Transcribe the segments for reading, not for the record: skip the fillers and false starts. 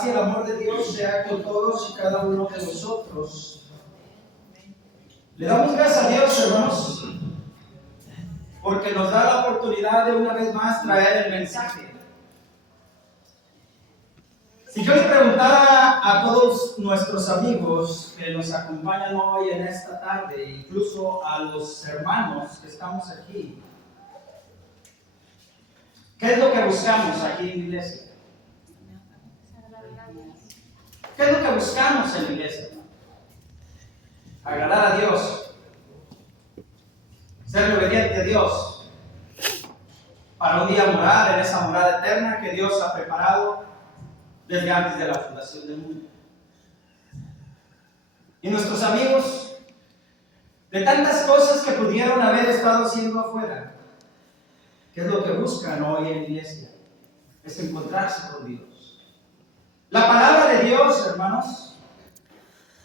paz y el amor de Dios sea con todos y cada uno de nosotros. Le damos gracias a Dios, hermanos, porque nos da la oportunidad de una vez más traer el mensaje. Si yo le preguntara a todos nuestros amigos que nos acompañan hoy en esta tarde, incluso a los hermanos que estamos aquí, ¿qué es lo que buscamos aquí en la iglesia? ¿Qué es lo que buscamos en la iglesia? Agradar a Dios, ser obediente a Dios, para un día morar en esa morada eterna que Dios ha preparado desde antes de la fundación del mundo. Y nuestros amigos, de tantas cosas que pudieron haber estado haciendo afuera, ¿qué es lo que buscan hoy en la iglesia? Es encontrarse con Dios. La palabra de Dios, hermanos,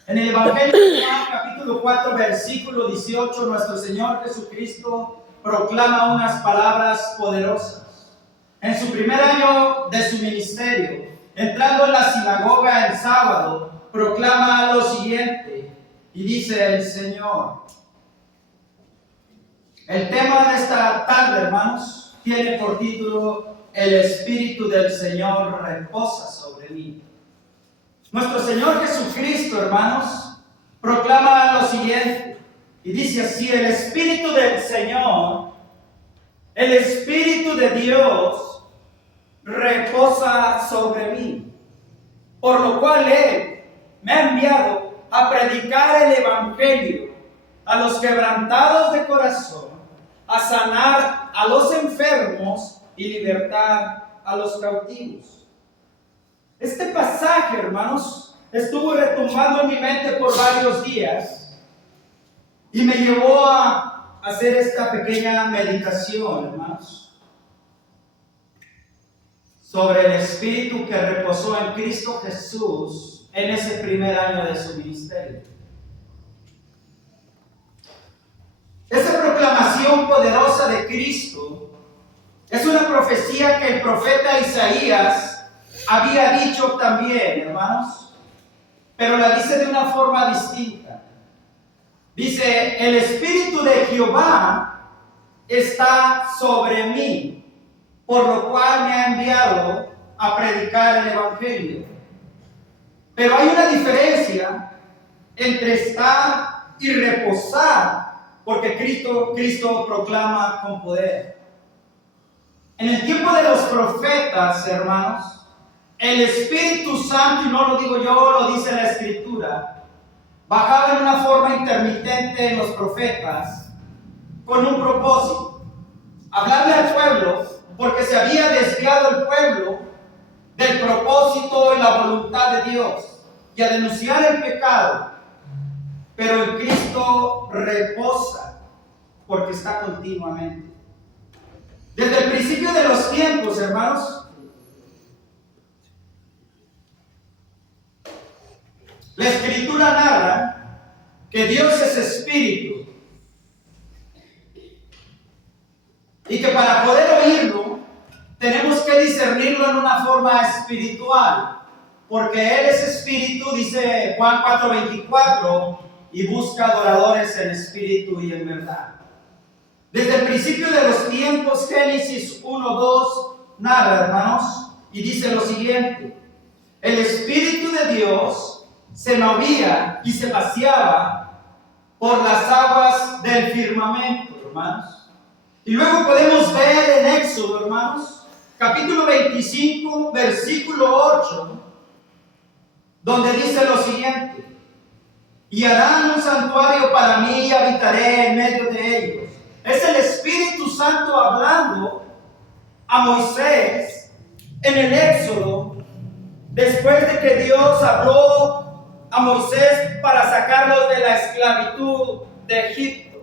en el Evangelio de Juan, capítulo 4, versículo 18, nuestro Señor Jesucristo proclama unas palabras poderosas. En su primer año de su ministerio, entrando en la sinagoga el sábado, proclama lo siguiente, y dice el Señor. El tema de esta tarde, hermanos, tiene por título: El Espíritu del Señor reposa sobre mí. Nuestro Señor Jesucristo, hermanos, proclama lo siguiente, y dice así: el Espíritu del Señor, el Espíritu de Dios, reposa sobre mí, por lo cual Él me ha enviado a predicar el Evangelio a los quebrantados de corazón, a sanar a los enfermos y libertar a los cautivos. Este pasaje, hermanos, estuvo retumbando en mi mente por varios días y me llevó a hacer esta pequeña meditación, hermanos, sobre el Espíritu que reposó en Cristo Jesús en ese primer año de su ministerio. Esa proclamación poderosa de Cristo es una profecía que el profeta Isaías había dicho también, hermanos, pero la dice de una forma distinta. Dice: el Espíritu de Jehová está sobre mí, por lo cual me ha enviado a predicar el Evangelio. Pero hay una diferencia entre estar y reposar, porque Cristo proclama con poder. En el tiempo de los profetas, hermanos, el Espíritu Santo, y no lo digo yo, lo dice la Escritura, bajaba en una forma intermitente en los profetas con un propósito: hablarle al pueblo, porque se había desviado el pueblo del propósito y la voluntad de Dios, y a denunciar el pecado. Pero en Cristo reposa, porque está continuamente. Desde el principio de los tiempos, hermanos, la Escritura narra que Dios es espíritu y que para poder oírlo tenemos que discernirlo en una forma espiritual, porque Él es espíritu, dice Juan 4:24, y busca adoradores en espíritu y en verdad. Desde el principio de los tiempos, Génesis 1:2 narra, hermanos, y dice lo siguiente: el Espíritu de Dios se movía y se paseaba por las aguas del firmamento, hermanos. Y luego podemos ver en Éxodo, hermanos, capítulo 25, versículo 8, donde dice lo siguiente: y harán un santuario para mí y habitaré en medio de ellos. Es el Espíritu Santo hablando a Moisés en el Éxodo, después de que Dios habló a Moisés para sacarlos de la esclavitud de Egipto.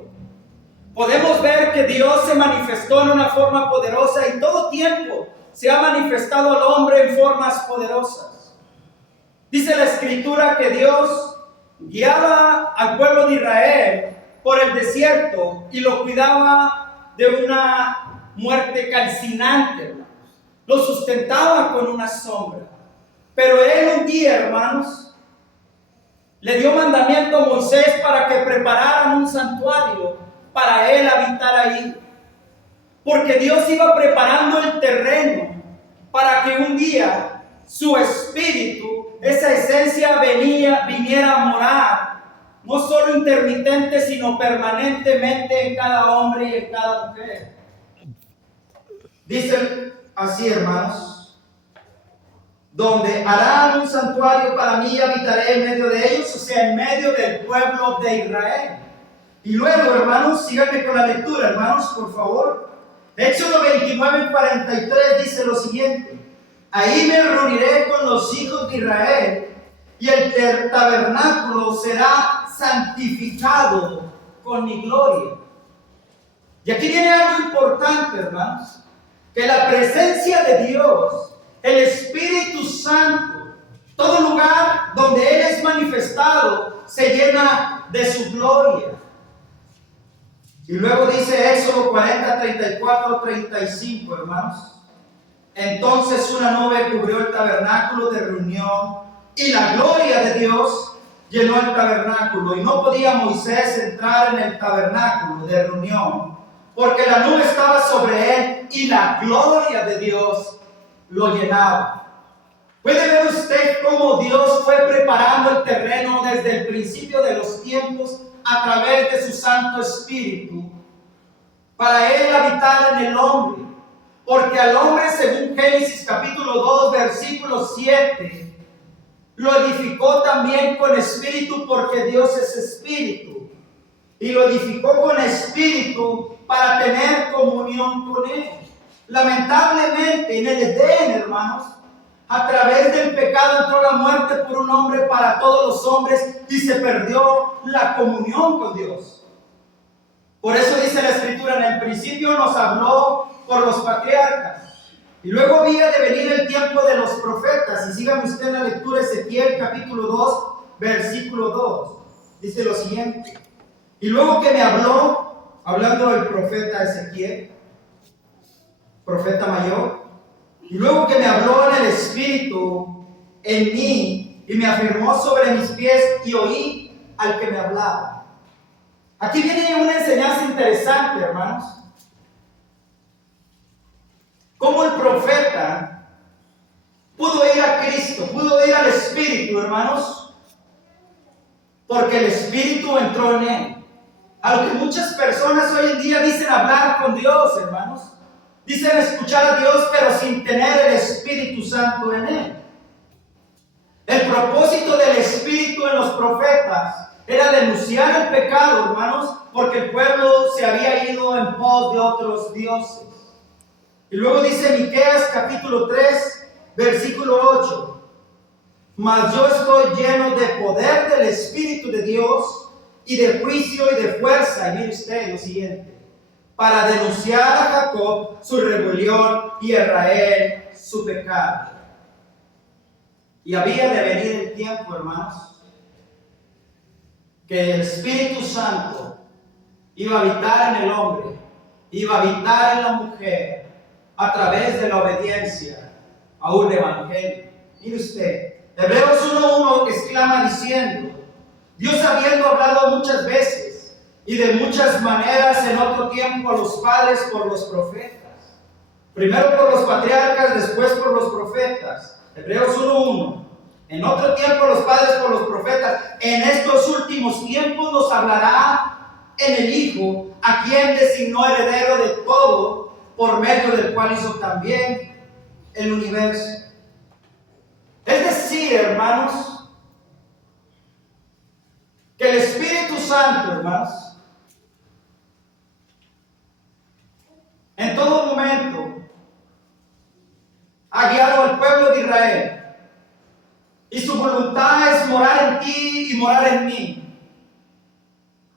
Podemos ver que Dios se manifestó en una forma poderosa, y todo tiempo se ha manifestado al hombre en formas poderosas. Dice la Escritura que Dios guiaba al pueblo de Israel por el desierto y lo cuidaba de una muerte calcinante, hermanos. Lo sustentaba con una sombra. Pero Él día, hermanos, le dio mandamiento a Moisés para que prepararan un santuario para él habitar ahí. Porque Dios iba preparando el terreno para que un día su espíritu, esa esencia viniera a morar, no solo intermitente, sino permanentemente en cada hombre y en cada mujer. Dice así, hermanos: donde harán un santuario para mí y habitaré en medio de ellos, o sea, en medio del pueblo de Israel. Y luego, hermanos, síganme con la lectura, hermanos, por favor. Éxodo 29:43 dice lo siguiente: ahí me reuniré con los hijos de Israel y el tabernáculo será santificado con mi gloria. Y aquí viene algo importante, hermanos, que la presencia de Dios, el Espíritu Santo, todo lugar donde Él es manifestado, se llena de su gloria. Y luego dice Éxodo 40:34-35, hermanos: entonces una nube cubrió el tabernáculo de reunión y la gloria de Dios llenó el tabernáculo, y no podía Moisés entrar en el tabernáculo de reunión porque la nube estaba sobre él y la gloria de Dios lo llenaba. ¿Puede ver usted cómo Dios fue preparando el terreno desde el principio de los tiempos a través de su Santo Espíritu para Él habitar en el hombre? Porque al hombre, según Génesis capítulo 2, versículo 7, lo edificó también con espíritu, porque Dios es espíritu. Y lo edificó con espíritu para tener comunión con Él. Lamentablemente, en el Edén, hermanos, a través del pecado entró la muerte por un hombre para todos los hombres y se perdió la comunión con Dios. Por eso dice la Escritura: en el principio nos habló por los patriarcas, y luego había de venir el tiempo de los profetas. Y sígame usted en la lectura, Ezequiel capítulo 2, versículo 2. Dice lo siguiente: y luego que me habló, hablando del profeta Ezequiel, profeta mayor, y luego que me habló en el Espíritu en mí, y me afirmó sobre mis pies, y oí al que me hablaba. Aquí viene una enseñanza interesante, hermanos. Cómo el profeta pudo ir a Cristo, pudo ir al Espíritu, hermanos, porque el Espíritu entró en él. A lo que muchas personas hoy en día dicen hablar con Dios, hermanos. Dicen escuchar a Dios, pero sin tener el Espíritu Santo en él. El propósito del Espíritu en los profetas era denunciar el pecado, hermanos, porque el pueblo se había ido en pos de otros dioses. Y luego dice Miqueas capítulo 3, versículo 8: mas yo estoy lleno de poder del Espíritu de Dios y de juicio y de fuerza. Y mire usted lo siguiente: para denunciar a Jacob su rebelión y a Israel su pecado. Y había de venir el tiempo, hermanos, que el Espíritu Santo iba a habitar en el hombre, iba a habitar en la mujer, a través de la obediencia a un evangelio. Mire usted, Hebreos 1:1 exclama diciendo: Dios, habiendo hablado muchas veces y de muchas maneras en otro tiempo a los padres por los profetas, primero por los patriarcas, después por los profetas. Hebreos 1:1: en otro tiempo los padres por los profetas, en estos últimos tiempos nos hablará en el Hijo, a quien designó heredero de todo, por medio del cual hizo también el universo. Es decir, hermanos, que el Espíritu Santo, hermanos, en todo momento ha guiado al pueblo de Israel, y su voluntad es morar en ti y morar en mí.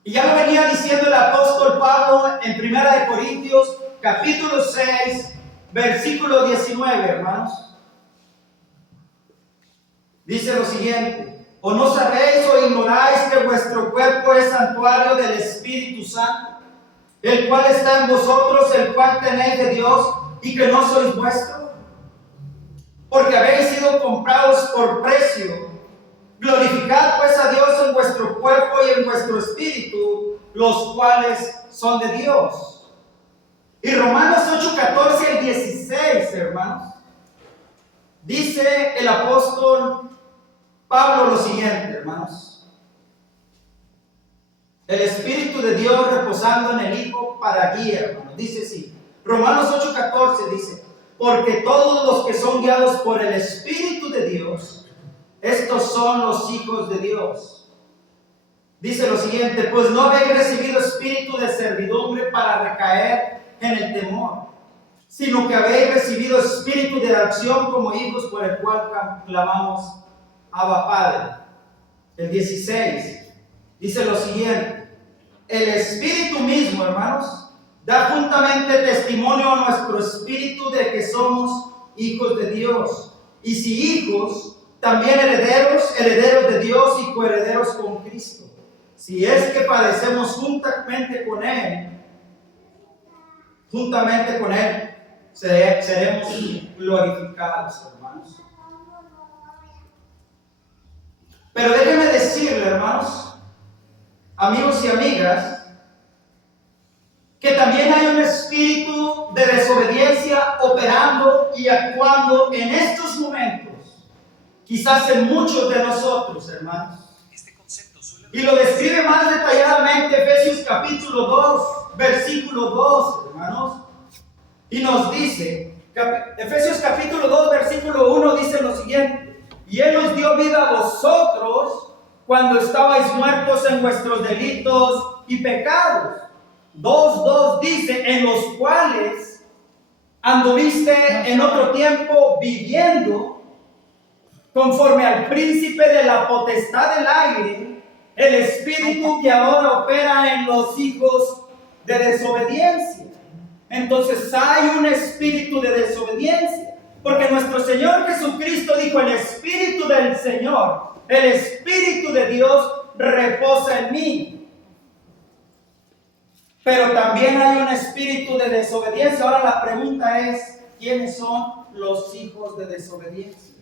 Y ya lo venía diciendo el apóstol Pablo en 1 Corintios capítulo 6, versículo 19, hermanos. Dice lo siguiente: ¿o no sabéis o ignoráis que vuestro cuerpo es santuario del Espíritu Santo, el cual está en vosotros, el cual tenéis de Dios, y que no sois vuestro? porque habéis sido comprados por precio. Glorificad pues a Dios en vuestro cuerpo y en vuestro espíritu, los cuales son de Dios. Y Romanos 8, 14 al 16, hermanos, dice el apóstol Pablo lo siguiente, hermanos. El Espíritu de Dios reposando en el Hijo para guía, hermanos. Dice así. Romanos 8, 14 dice: porque todos los que son guiados por el Espíritu de Dios, estos son los hijos de Dios. Dice lo siguiente: pues no habéis recibido espíritu de servidumbre para recaer en el temor, sino que habéis recibido espíritu de adopción como hijos, por el cual clamamos Abba Padre. El 16 dice lo siguiente: el Espíritu mismo, hermanos, da juntamente testimonio a nuestro espíritu de que somos hijos de Dios. Y si hijos, también herederos, herederos de Dios y coherederos con Cristo. Si es que padecemos juntamente con Él, seremos glorificados, hermanos. Pero déjenme decirle, hermanos, amigos y amigas, que también hay un espíritu de desobediencia operando y actuando en estos momentos, quizás en muchos de nosotros, hermanos. Y lo describe más detalladamente Efesios capítulo 2, versículo 2, hermanos. Y nos dice, Efesios capítulo 2, versículo 1 dice lo siguiente: y Él os dio vida a vosotros cuando estabais muertos en vuestros delitos y pecados. 2:2 dice: en los cuales anduviste en otro tiempo viviendo conforme al príncipe de la potestad del aire, el espíritu que ahora opera en los hijos de desobediencia. Entonces hay un espíritu de desobediencia, porque nuestro Señor Jesucristo dijo: el espíritu del Señor, el espíritu de Dios reposa en mí. Pero también hay un espíritu de desobediencia. Ahora la pregunta es: ¿quiénes son los hijos de desobediencia?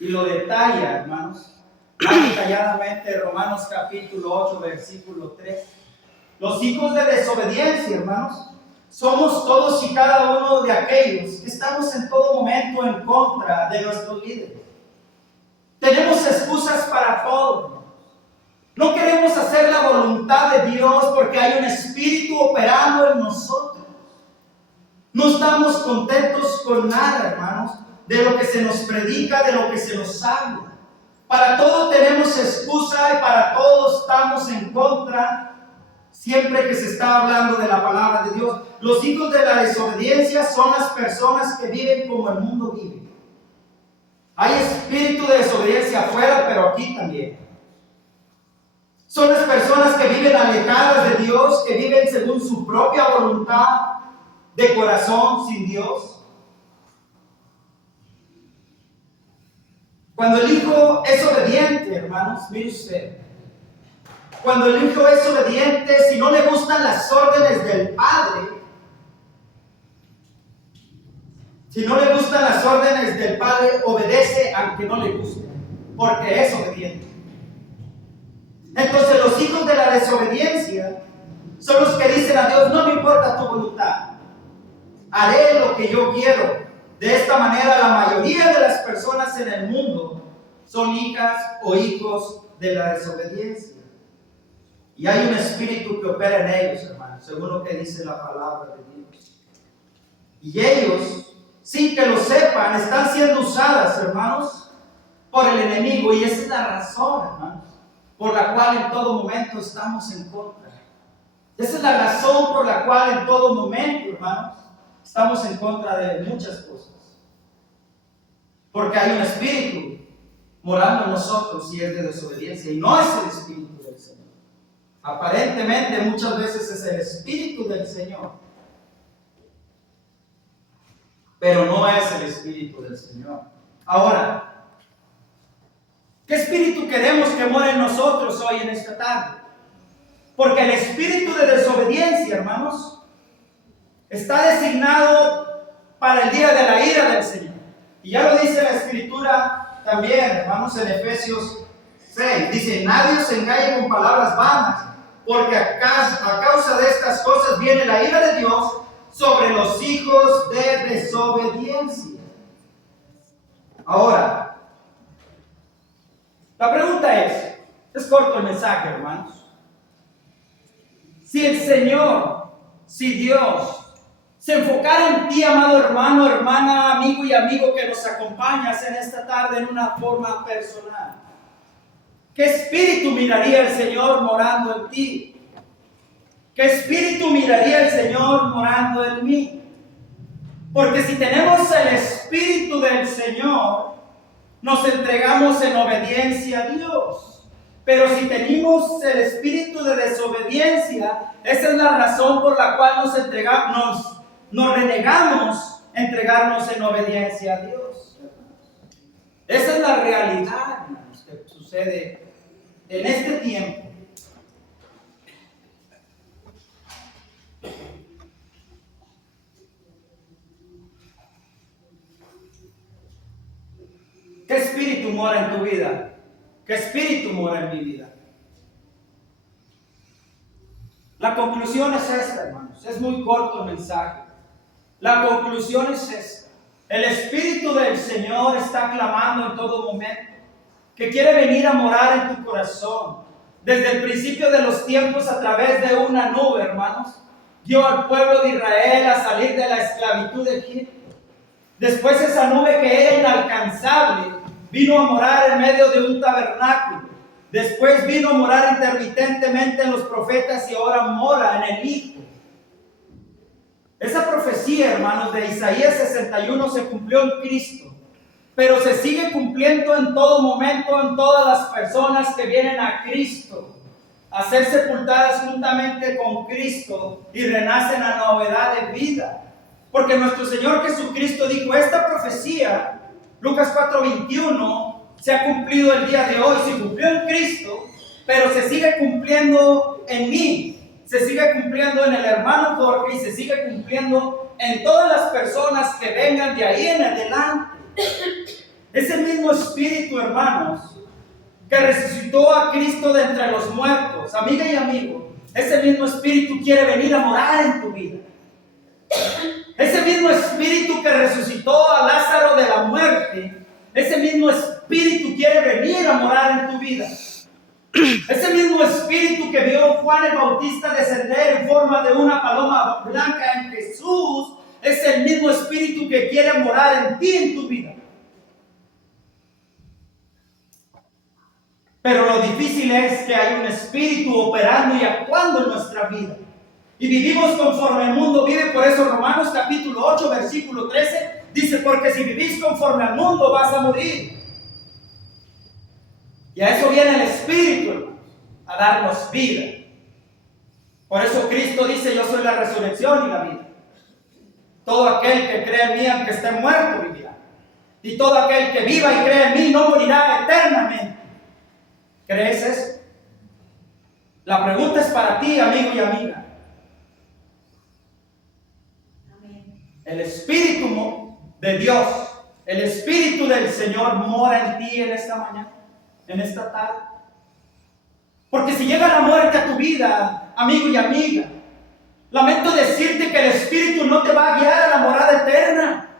Y lo detalla, hermanos, más detalladamente Romanos capítulo 8, versículo 3. Los hijos de desobediencia, hermanos, somos todos y cada uno de aquellos que estamos en todo momento en contra de nuestros líderes. Tenemos excusas para todo. No queremos hacer la voluntad de Dios porque hay un espíritu operando en nosotros. No estamos contentos con nada, hermanos, de lo que se nos predica, de lo que se nos habla. Para todo tenemos excusa y para todo estamos en contra siempre que se está hablando de la palabra de Dios. Los hijos de la desobediencia son las personas que viven como el mundo vive. Hay espíritu de desobediencia afuera, pero aquí también. Son las personas que viven alejadas de Dios, que viven según su propia voluntad, de corazón, sin Dios. Cuando el hijo es obediente, hermanos, mire usted, cuando el hijo es obediente, si no le gustan las órdenes del padre, obedece aunque no le guste, porque es obediente. Entonces los hijos de la desobediencia son los que dicen a Dios: no me importa tu voluntad, haré lo que yo quiero. De esta manera la mayoría de las personas en el mundo son hijas o hijos de la desobediencia. Y hay un espíritu que opera en ellos, hermanos, según lo que dice la palabra de Dios. Y ellos, sin que lo sepan, están siendo usadas, hermanos, por el enemigo. Y esa es la razón, hermanos, por la cual en todo momento estamos en contra. Esa es la razón por la cual en todo momento, hermanos, estamos en contra de muchas cosas. Porque hay un espíritu morando en nosotros y es de desobediencia. Y no es el espíritu del Señor. Aparentemente muchas veces es el espíritu del Señor, pero no es el espíritu del Señor. Ahora, ¿qué espíritu queremos que more en nosotros hoy en esta tarde? Porque el espíritu de desobediencia, hermanos, está designado para el día de la ira del Señor. Y ya lo dice la Escritura también, hermanos, en Efesios 6. Dice, nadie os engañe con palabras vanas, porque a causa de estas cosas viene la ira de Dios sobre los hijos de desobediencia. Ahora, la pregunta es corto el mensaje, hermanos. Si el Señor, si Dios se enfocara en ti, amado hermano, hermana, amigo y amigo que nos acompañas en esta tarde en una forma personal, ¿qué espíritu miraría el Señor morando en ti? ¿Qué espíritu miraría el Señor morando en mí? Porque si tenemos el espíritu del Señor, nos entregamos en obediencia a Dios. Pero si tenemos el espíritu de desobediencia, esa es la razón por la cual nos renegamos a entregarnos en obediencia a Dios. Esa es la realidad, hermanos, que sucede en este tiempo. ¿Qué espíritu mora en tu vida? ¿Qué espíritu mora en mi vida? La conclusión es esta, hermanos. Es muy corto el mensaje. La conclusión es esta. El Espíritu del Señor está clamando en todo momento que quiere venir a morar en tu corazón. Desde el principio de los tiempos, a través de una nube, hermanos, guió al pueblo de Israel a salir de la esclavitud de Egipto. Después esa nube que era inalcanzable vino a morar en medio de un tabernáculo. Después vino a morar intermitentemente en los profetas y ahora mora en el Hijo. Esa profecía, hermanos, de Isaías 61 se cumplió en Cristo, pero se sigue cumpliendo en todo momento en todas las personas que vienen a Cristo, a ser sepultadas juntamente con Cristo y renacen a novedad de vida. Porque nuestro Señor Jesucristo dijo, esta profecía, Lucas 4:21, se ha cumplido el día de hoy. Se cumplió en Cristo, pero se sigue cumpliendo en mí. Se sigue cumpliendo en el hermano Jorge y se sigue cumpliendo en todas las personas que vengan de ahí en adelante. Ese mismo espíritu, hermanos, que resucitó a Cristo de entre los muertos, amiga y amigo, ese mismo espíritu quiere venir a morar en tu vida. Ese mismo espíritu que resucitó a Lázaro de la muerte, ese mismo espíritu quiere venir a morar en tu vida. Ese mismo espíritu que vio Juan el Bautista descender en forma de una paloma blanca en Jesús, es el mismo espíritu que quiere morar en ti, en tu vida. Pero lo difícil es que hay un espíritu operando y actuando en nuestra vida. Y vivimos conforme el mundo vive. Por eso Romanos capítulo 8, versículo 13, dice, porque si vivís conforme al mundo vas a morir. Y a eso viene el Espíritu, hermanos, a darnos vida. Por eso Cristo dice, yo soy la resurrección y la vida. Todo aquel que cree en mí, aunque esté muerto, vivirá. Y todo aquel que viva y cree en mí, no morirá eternamente. ¿Crees eso? La pregunta es para ti, amigo y amiga. El Espíritu de Dios, el Espíritu del Señor mora en ti en esta mañana, en esta tarde. Porque si llega la muerte a tu vida, amigo y amiga, lamento decirte que el Espíritu no te va a guiar a la morada eterna.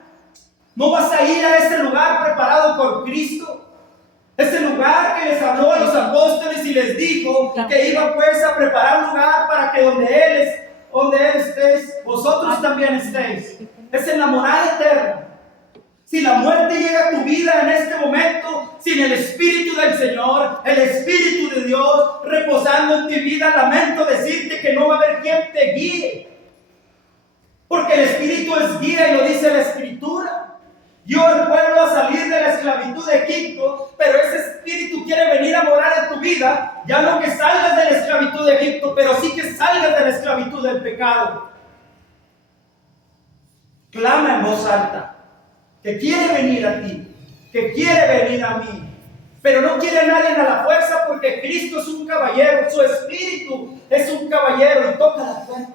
No vas a ir a ese lugar preparado por Cristo. Ese lugar que les habló a los apóstoles y les dijo que iba pues a preparar un lugar para que donde Él estéis, vosotros también estéis. Es en la morada eterna. Si la muerte llega a tu vida en este momento, sin el Espíritu del Señor, el Espíritu de Dios reposando en tu vida, lamento decirte que no va a haber quien te guíe. Porque el Espíritu es guía y lo dice la Escritura. Guió al pueblo a salir de la esclavitud de Egipto, pero ese Espíritu quiere venir a morar en tu vida. Ya no que salgas de la esclavitud de Egipto, pero sí que salgas de la esclavitud del pecado. Clama en voz alta, que quiere venir a ti, que quiere venir a mí, pero no quiere nadie a la fuerza, porque Cristo es un caballero, su Espíritu es un caballero y toca la puerta.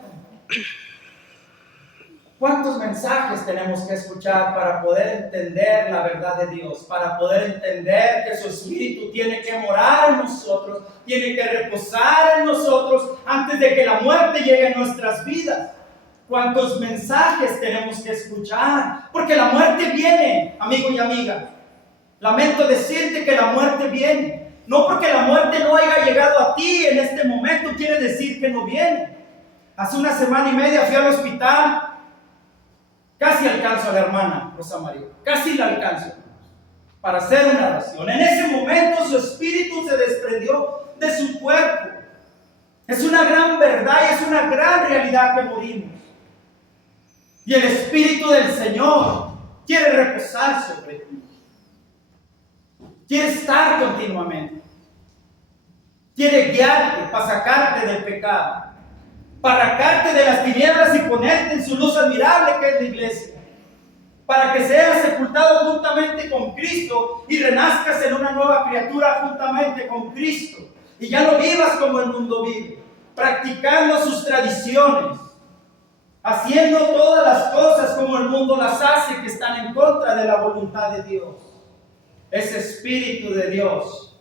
¿Cuántos mensajes tenemos que escuchar para poder entender la verdad de Dios? Para poder entender que su Espíritu tiene que morar en nosotros, tiene que reposar en nosotros antes de que la muerte llegue a nuestras vidas. ¿Cuántos mensajes tenemos que escuchar? Porque la muerte viene, amigo y amiga. Lamento decirte que la muerte viene. No porque la muerte no haya llegado a ti en este momento, quiere decir que no viene. Hace una semana y media fui al hospital. Casi alcanzo a la hermana Rosa María, casi la alcanzo para hacer una oración. En ese momento su espíritu se desprendió de su cuerpo. Es una gran verdad y es una gran realidad que morimos. Y el Espíritu del Señor quiere reposar sobre ti. Quiere estar continuamente. Quiere guiarte para sacarte del pecado, para sacarte de las tinieblas y ponerte en su luz admirable que es la iglesia, para que seas sepultado juntamente con Cristo y renazcas en una nueva criatura juntamente con Cristo, y ya no vivas como el mundo vive, practicando sus tradiciones, haciendo todas las cosas como el mundo las hace, que están en contra de la voluntad de Dios. Ese Espíritu de Dios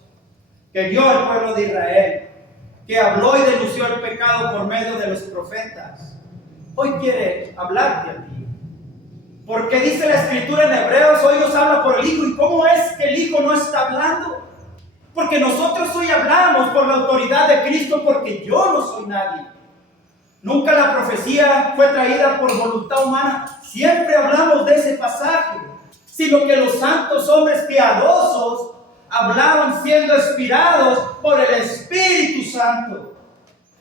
que guió al pueblo de Israel, que habló y denunció el pecado por medio de los profetas, hoy quiere hablarte a ti. Porque dice la Escritura en Hebreos, hoy nos habla por el Hijo. ¿Y cómo es que el Hijo no está hablando? Porque nosotros hoy hablamos por la autoridad de Cristo, porque yo no soy nadie. Nunca la profecía fue traída por voluntad humana. Siempre hablamos de ese pasaje. Sino que los santos hombres piadosos hablaban siendo inspirados por el Espíritu Santo.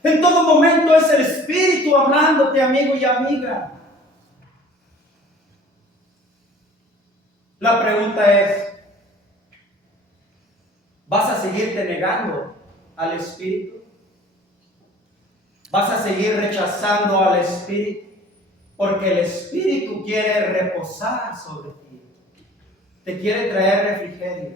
En todo momento es el Espíritu hablándote, amigo y amiga. La pregunta es, ¿vas a seguirte negando al Espíritu? ¿Vas a seguir rechazando al Espíritu? Porque el Espíritu quiere reposar sobre ti. Te quiere traer refrigerio,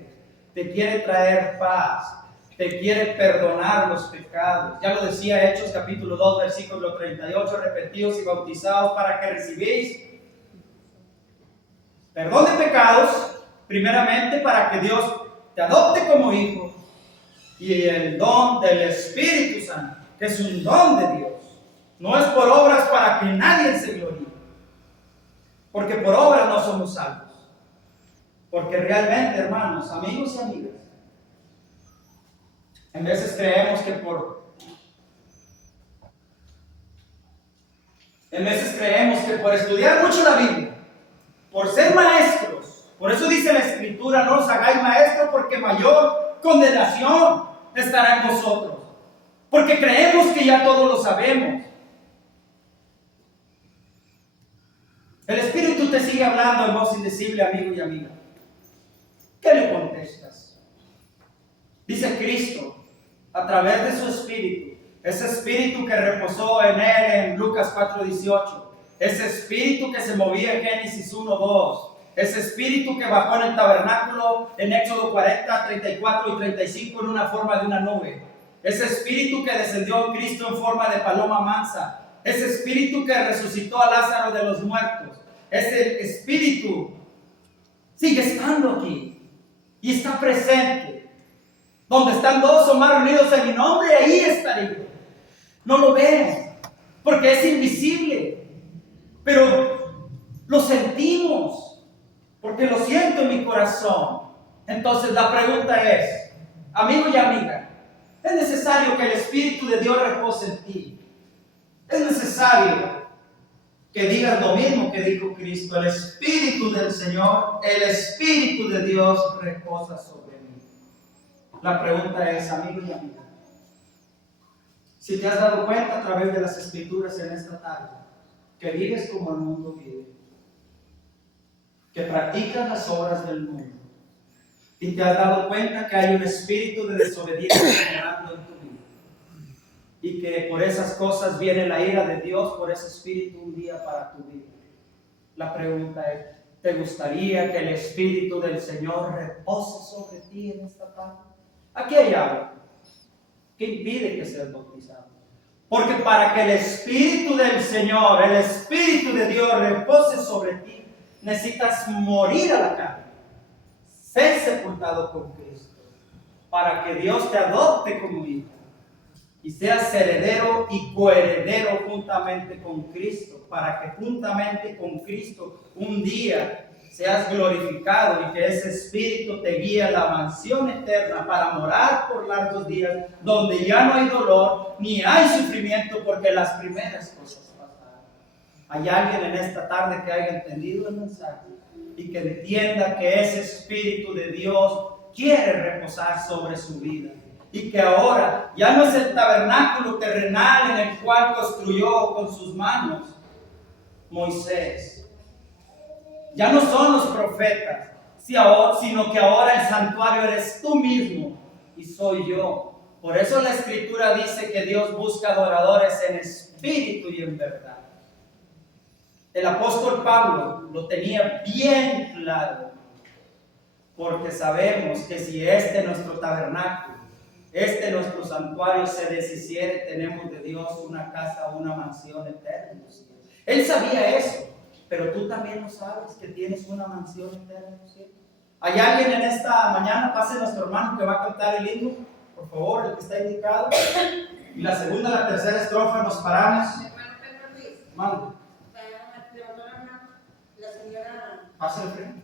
te quiere traer paz, te quiere perdonar los pecados. Ya lo decía Hechos capítulo 2, versículo 38, arrepentidos y bautizados para que recibéis perdón de pecados, primeramente para que Dios te adopte como hijo, y el don del Espíritu Santo, que es un don de Dios. No es por obras para que nadie se gloríe, porque por obras no somos salvos. Porque realmente, hermanos, amigos y amigas, en veces creemos que por estudiar mucho la Biblia, por ser maestros, por eso dice la Escritura, no os hagáis maestros, porque mayor condenación estará en vosotros. Porque creemos que ya todo lo sabemos. El Espíritu te sigue hablando en voz indecible, amigo y amiga. ¿Qué le contestas? Dice Cristo, a través de su Espíritu, ese Espíritu que reposó en él en Lucas 4:18, ese Espíritu que se movía en Génesis 1:2, ese Espíritu que bajó en el tabernáculo en Éxodo 40, 34 y 35 en una forma de una nube, ese Espíritu que descendió en Cristo en forma de paloma mansa, ese Espíritu que resucitó a Lázaro de los muertos, ese Espíritu sigue estando aquí. Y está presente. Donde están dos o más reunidos en mi nombre, ahí estaré yo. No lo ven, porque es invisible. Pero lo sentimos, porque lo siento en mi corazón. Entonces la pregunta es, amigo y amiga, ¿es necesario que el Espíritu de Dios repose en ti? Es necesario que digas lo mismo que dijo Cristo: el Espíritu del Señor, el Espíritu de Dios reposa sobre mí. La pregunta es, amigo y amiga, si te has dado cuenta a través de las Escrituras en esta tarde, que vives como el mundo vive, que practicas las obras del mundo, y te has dado cuenta que hay un espíritu de desobediencia generando en tu vida, y que por esas cosas viene la ira de Dios por ese espíritu un día para tu vida. La pregunta es, ¿te gustaría que el Espíritu del Señor repose sobre ti en esta tarde? Aquí hay algo que impide que seas bautizado. Porque para que el Espíritu del Señor, el Espíritu de Dios repose sobre ti, necesitas morir a la carne, ser sepultado con Cristo, para que Dios te adopte como hijo y seas heredero y coheredero juntamente con Cristo, para que juntamente con Cristo un día seas glorificado y que ese Espíritu te guíe a la mansión eterna para morar por largos días, donde ya no hay dolor ni hay sufrimiento, porque las primeras cosas pasaron. ¿Hay alguien en esta tarde que haya entendido el mensaje y que entienda que ese Espíritu de Dios quiere reposar sobre su vida? Y que ahora ya no es el tabernáculo terrenal en el cual construyó con sus manos Moisés. Ya no son los profetas, sino que ahora el santuario eres tú mismo y soy yo. Por eso la Escritura dice que Dios busca adoradores en espíritu y en verdad. El apóstol Pablo lo tenía bien claro, porque sabemos que si nuestro tabernáculo, nuestro santuario se deshiciere, tenemos de Dios una casa, una mansión eterna. Él sabía eso. Pero tú también lo sabes, que tienes una mansión eterna, ¿sí? ¿Hay alguien en esta mañana? Pase nuestro hermano que va a cantar el himno, por favor, el que está indicado. Y la segunda y la tercera estrofa nos paramos. Hermano Pedro Luis. Mande. Levantó la mano la señora. Pase el frente.